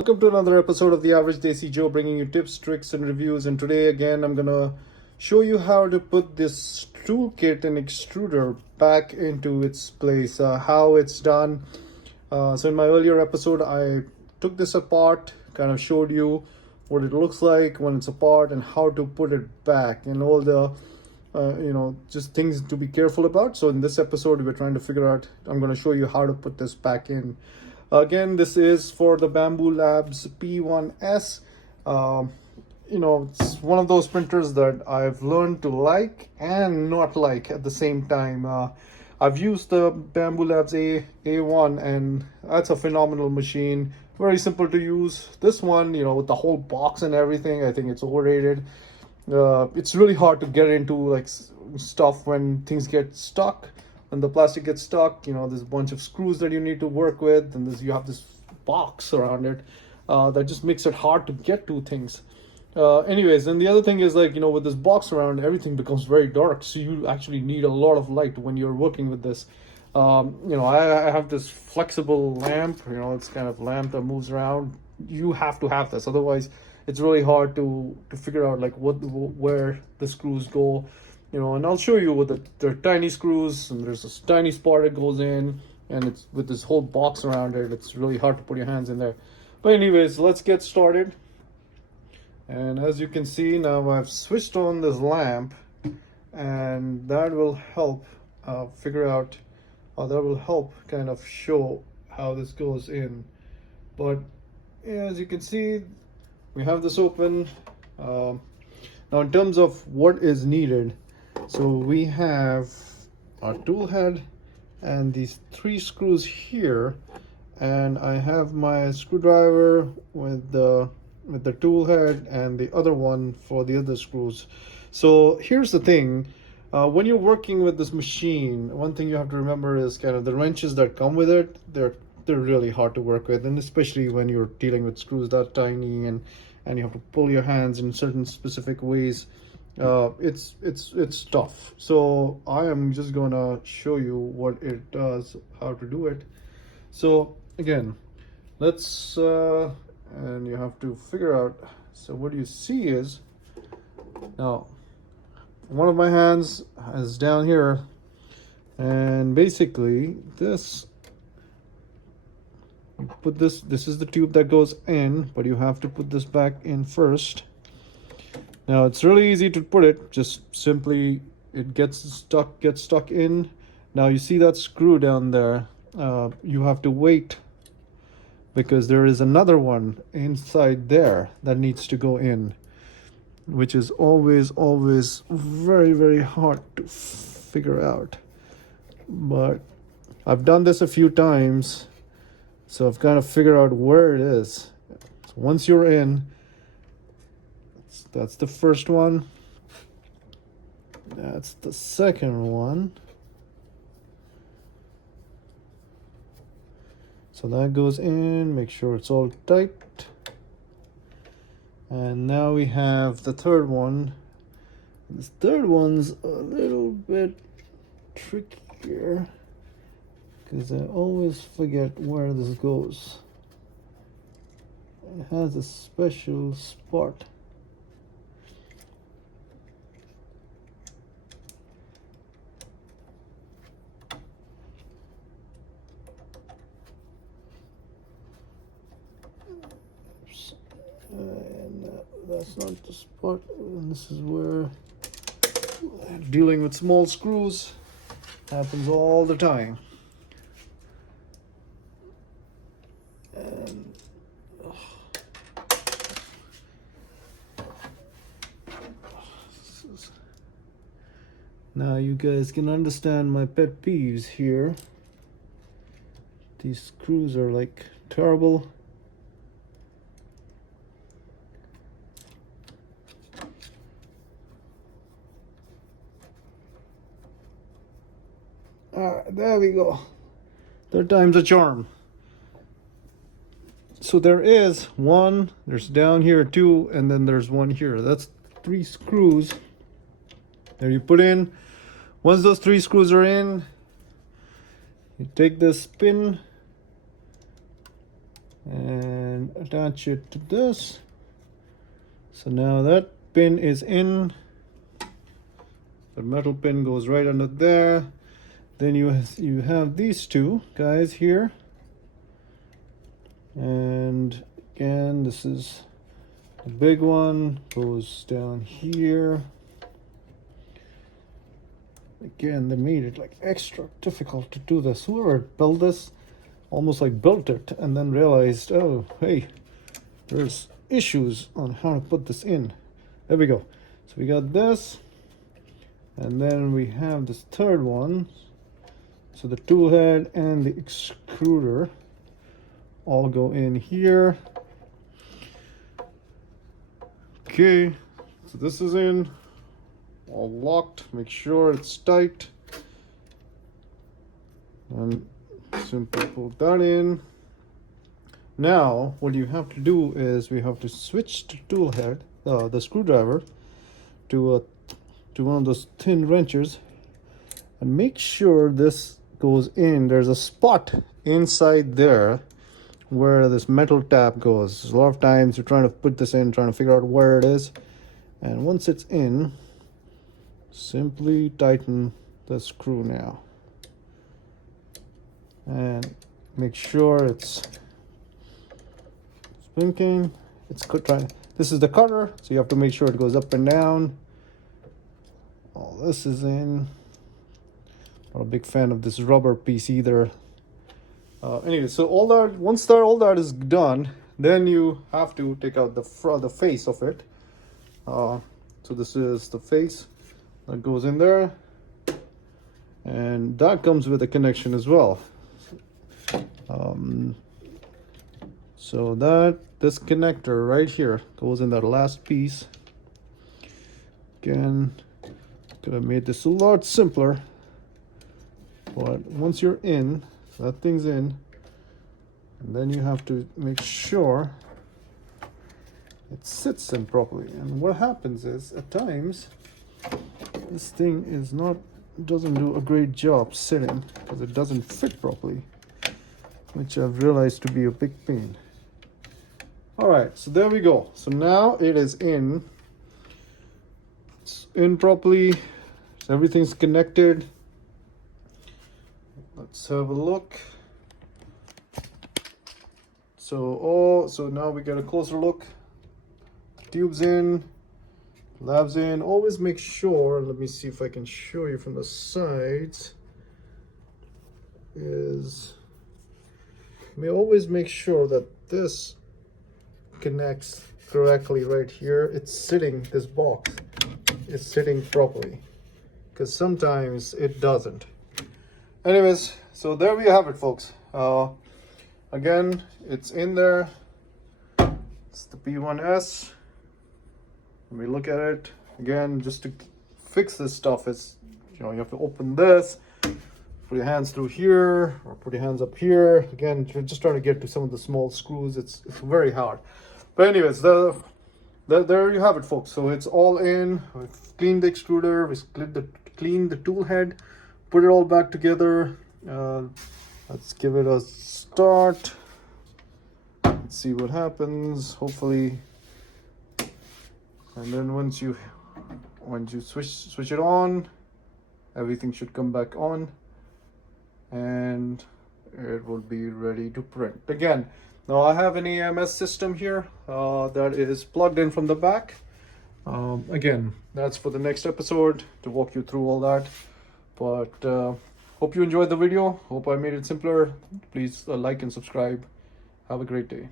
Welcome to another episode of the Average Desi Joe, bringing you tips, tricks, and reviews. And today, again, I'm gonna show you how to put this toolkit and extruder back into its place, how it's done. So in my earlier episode, I took this apart, kind of showed you what it looks like when it's apart and how to put it back, and all the just things to be careful about. So in this episode, we're trying to figure out, I'm going to show you how to put this back in. Again, this is for the Bambu Labs P1S. It's one of those printers that I've learned to like and not like at the same time. I've used the Bambu Labs A1, and that's a phenomenal machine. Very simple to use. This one, with the whole box and everything, I think it's overrated. It's really hard to get into like stuff when things get stuck. When the plastic gets stuck, there's a bunch of screws that you need to work with, and you have this box around it that just makes it hard to get to things. Anyways, and the other thing is, with this box around, everything becomes very dark, so you actually need a lot of light when you're working with this. I have this flexible lamp. It's kind of lamp that moves around. You have to have this, otherwise it's really hard to figure out like where the screws go. And I'll show you with they're tiny screws, and there's this tiny spot that goes in, and it's with this whole box around it. It's really hard to put your hands in there. But anyways, let's get started. And as you can see, now I've switched on this lamp, and that will help figure out, that will help kind of show how this goes in. But as you can see, we have this open. Now in terms of what is needed, so we have our tool head and these 3 screws here, and I have my screwdriver with the tool head and the other one for the other screws. So here's the thing, when you're working with this machine, one thing you have to remember is kind of the wrenches that come with it. They're really hard to work with, and especially when you're dealing with screws that tiny and you have to pull your hands in certain specific ways. It's tough. So I am just gonna show you what it does, how to do it. So again, let's and you have to figure out. So what you see is, now one of my hands is down here, and basically this, put this is the tube that goes in, but you have to put this back in first. Now it's really easy to put it, just simply it gets stuck in. Now you see that screw down there. You have to wait, because there is another one inside there that needs to go in, which is always very hard to figure out. But I've done this a few times, so I've kind of figured out where it is. So once you're in, that's the first one. That's the second one. So that goes in, make sure it's all tight. And now we have the third one. This third one's a little bit trickier, because I always forget where this goes. It has a special spot. And that's not the spot, and this is where dealing with small screws happens all the time. And now you guys can understand my pet peeves here. These screws are like terrible. Alright, there we go. Third time's a charm. So there is one, there's down here 2, and then there's one here. That's 3 screws that you put in. Once those 3 screws are in, you take this pin and and attach it to this. So now that pin is in. The metal pin goes right under there. Then you have these two guys here, and again this is the big one, goes down here. Again, they made it like extra difficult to do this. Whoever built this almost like built it and then realized, oh hey, there's issues on how to put this in. There we go. So we got this, and then we have this third one. So the tool head and the extruder all go in here. Okay, so this is in, all locked. Make sure it's tight, and simply pull that in. Now what you have to do is we have to switch the tool head, the screwdriver, to one of those thin wrenches, and make sure this goes in. There's a spot inside there where this metal tab goes. A lot of times you're trying to put this in, trying to figure out where it is, and once it's in, simply tighten the screw now and make sure it's blinking. It's good. This is the cutter, so you have to make sure it goes up and down. All this is in. Not a big fan of this rubber piece either. Anyway, so once all that is done, then you have to take out the face of it. So this is the face that goes in there, and that comes with a connection as well. So this connector right here goes in that last piece. Again, could have made this a lot simpler, but once you're in, so that thing's in, and then you have to make sure it sits in properly. And what happens is, at times, this thing doesn't do a great job sitting because it doesn't fit properly, which I've realized to be a big pain. All right, so there we go. So now it is in. It's in properly. So everything's connected. Let's have a look. So now we get a closer look. Tube's in, lab's in. Always make sure, let me see if I can show you from the sides, always make sure that this connects correctly right here. It's sitting, this box is sitting properly, because sometimes it doesn't. Anyways, so there we have it, folks. Again, it's in there. It's the P1S. When we look at it again, just to fix this stuff, is you have to open this, put your hands through here, or put your hands up here. Again, you're just trying to get to some of the small screws. It's very hard. But anyways, there you have it, folks. So it's all in. We've cleaned the extruder. We cleaned the tool head. Put it all back together. Let's give it a start. Let's see what happens. Hopefully, and then once you switch it on, everything should come back on, and it will be ready to print. Again, now I have an EMS system here that is plugged in from the back. Again, that's for the next episode to walk you through all that. But hope you enjoyed the video. Hope I made it simpler. Please like and subscribe. Have a great day.